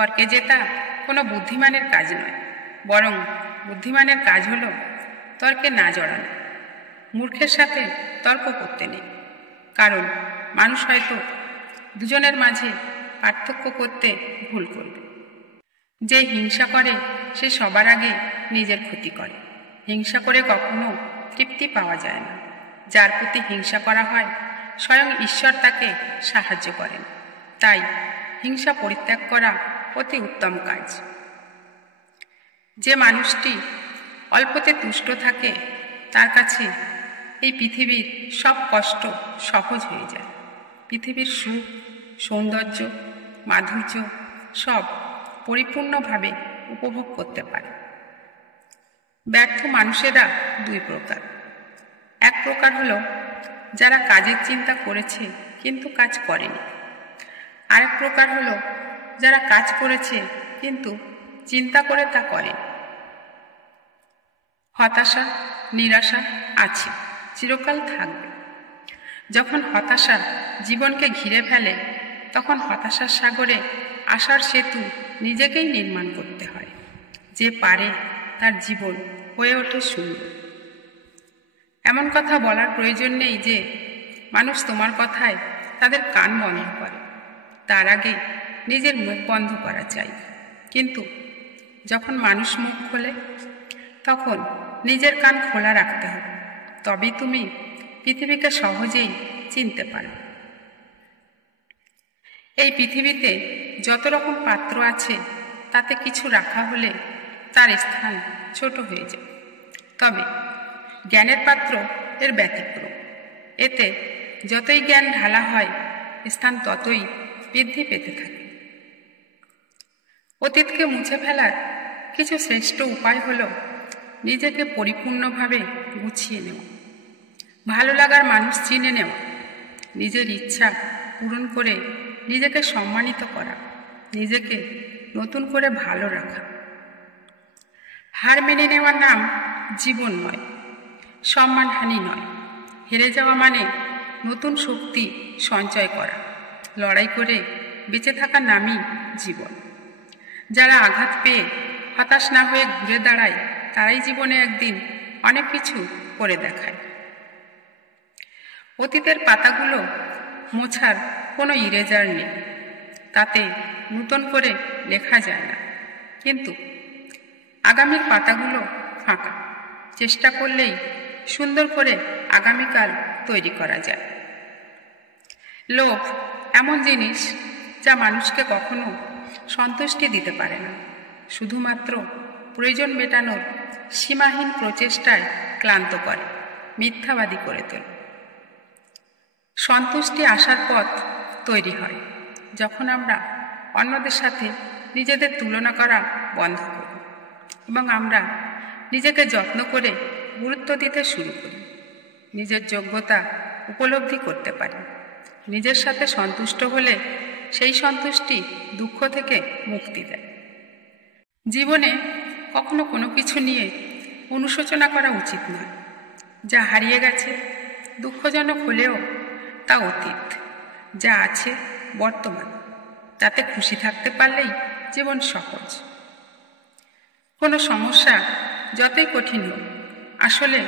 তর্কে জেতা কোনো বুদ্ধিমানের কাজ নয়, বরং বুদ্ধিমানের কাজ হলো তর্কে না জড়ানো। মূর্খের সাথে তর্ক করতে নেই, কারণ মানুষ হয়তো দুজনের মাঝে পার্থক্য করতে ভুল করবে। যে হিংসা করে সে সবার আগে নিজের ক্ষতি করে। হিংসা করে কখনো তৃপ্তি পাওয়া যায় না। যার প্রতি হিংসা করা হয় স্বয়ং ঈশ্বর তাকে সাহায্য করেন। তাই হিংসা পরিত্যাগ করা অতি উত্তম কাজ। যে মানুষটি অল্পতে তুষ্ট থাকে তার কাছে এই পৃথিবীর সব কষ্ট সহজ হয়ে যায়। পৃথিবীর সুখ, সৌন্দর্য, মাধুর্য সব পরিপূর্ণভাবে উপভোগ করতে পারে। ব্যর্থ মানুষেরা দুই প্রকার। এক প্রকার হলো যারা কাজের চিন্তা করেছে কিন্তু কাজ করেনি। আরেক প্রকার হলো যারা কাজ করেছে কিন্তু চিন্তা করে তা করেনি। হতাশা, নিরাশা আছে, চিরকাল থাকবে। যখন হতাশা জীবনকে ঘিরে ফেলে তখন হতাশার সাগরে আশার সেতু নিজেকেই নির্মাণ করতে হয়। যে পারে তার জীবন হয়ে ওঠে সুন্দর। এমন কথা বলার প্রয়োজন নেই যে মানুষ তোমার কথায় তাদের কান বন্ধ করে। তার আগে নিজের মুখ বন্ধ করা চাই। কিন্তু যখন মানুষ মুখ খোলে তখন নিজের কান খোলা রাখতে হবে। তবেই তুমি পৃথিবীকে সহজেই চিনতে পারবে। এই পৃথিবীতে যত রকম পাত্র আছে তাতে কিছু রাখা হলে তার স্থান ছোট হয়ে যায়। তবে জ্ঞানের পাত্র এর ব্যতিক্রম। এতে যতই জ্ঞান ঢালা হয় স্থান ততই বৃদ্ধি পেতে থাকে। অতীতকে মুছে ফেলার কিছু শ্রেষ্ঠ উপায় হলো নিজেকে পরিপূর্ণভাবে গুছিয়ে নেওয়া, ভালো লাগার মানুষ চিনে নেওয়া, নিজের ইচ্ছা পূরণ করে নিজেকে সম্মানিত করা, নিজেকে নতুন করে ভালো রাখা। হার মেনে নেওয়ার নাম জীবন নয়, সম্মানহানি নয়। হেরে যাওয়া মানে নতুন শক্তি সঞ্চয় করা। লড়াই করে বেঁচে থাকার নামই জীবন। যারা আঘাত পেয়ে হতাশ না হয়ে ঘুরে দাঁড়ায় তারাই জীবনে একদিন অনেক কিছু করে দেখায়। অতীতের পাতাগুলো মোছার কোনো ইরেজার নেই, তাতে নতুন করে লেখা যায় না। কিন্তু আগামীর পাতাগুলো ফাঁকা। চেষ্টা করলেই সুন্দর করে আগামীকাল তৈরি করা যায়। লোভ এমন জিনিস যা মানুষকে কখনো সন্তুষ্টি দিতে পারে না, শুধুমাত্র প্রয়োজন মেটানোর সীমাহীন প্রচেষ্টায় ক্লান্ত করে, মিথ্যাবাদী করে তোলে। সন্তুষ্টি আসার পথ তৈরি হয় যখন আমরা অন্যদের সাথে নিজেদের তুলনা করা বন্ধ করি এবং আমরা নিজেকে যত্ন করে গুরুত্ব দিতে শুরু করি। নিজের যোগ্যতা উপলব্ধি করতে পারি। নিজের সাথে সন্তুষ্ট হলে সেই সন্তুষ্টি দুঃখ থেকে মুক্তি দেয়। জীবনে কখনো কোনো কিছু নিয়ে অনুশোচনা করা উচিত নয়। যা হারিয়ে গেছে দুঃখজনক হলেও তা অতীত। যা আছে বর্তমান, তাতে খুশি থাকতে পারলেই জীবন সহজ। কোনো সমস্যা যতই কঠিন হোক, আসলে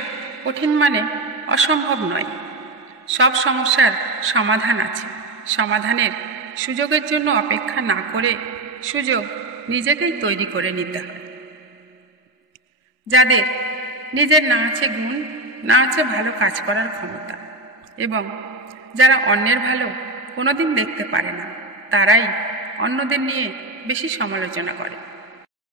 কঠিন মানে অসম্ভব নয়। সব সমস্যার সমাধান আছে। সমাধানের সুযোগের জন্য অপেক্ষা না করে সুযোগ নিজেকেই তৈরি করে নিতে হয়। যাদের নিজের না আছে গুণ, না আছে ভালো কাজ করার ক্ষমতা, এবং যারা অন্যের ভালো কোনোদিন দেখতে পারে না, তারাই অন্যদের নিয়ে বেশি সমালোচনা করে।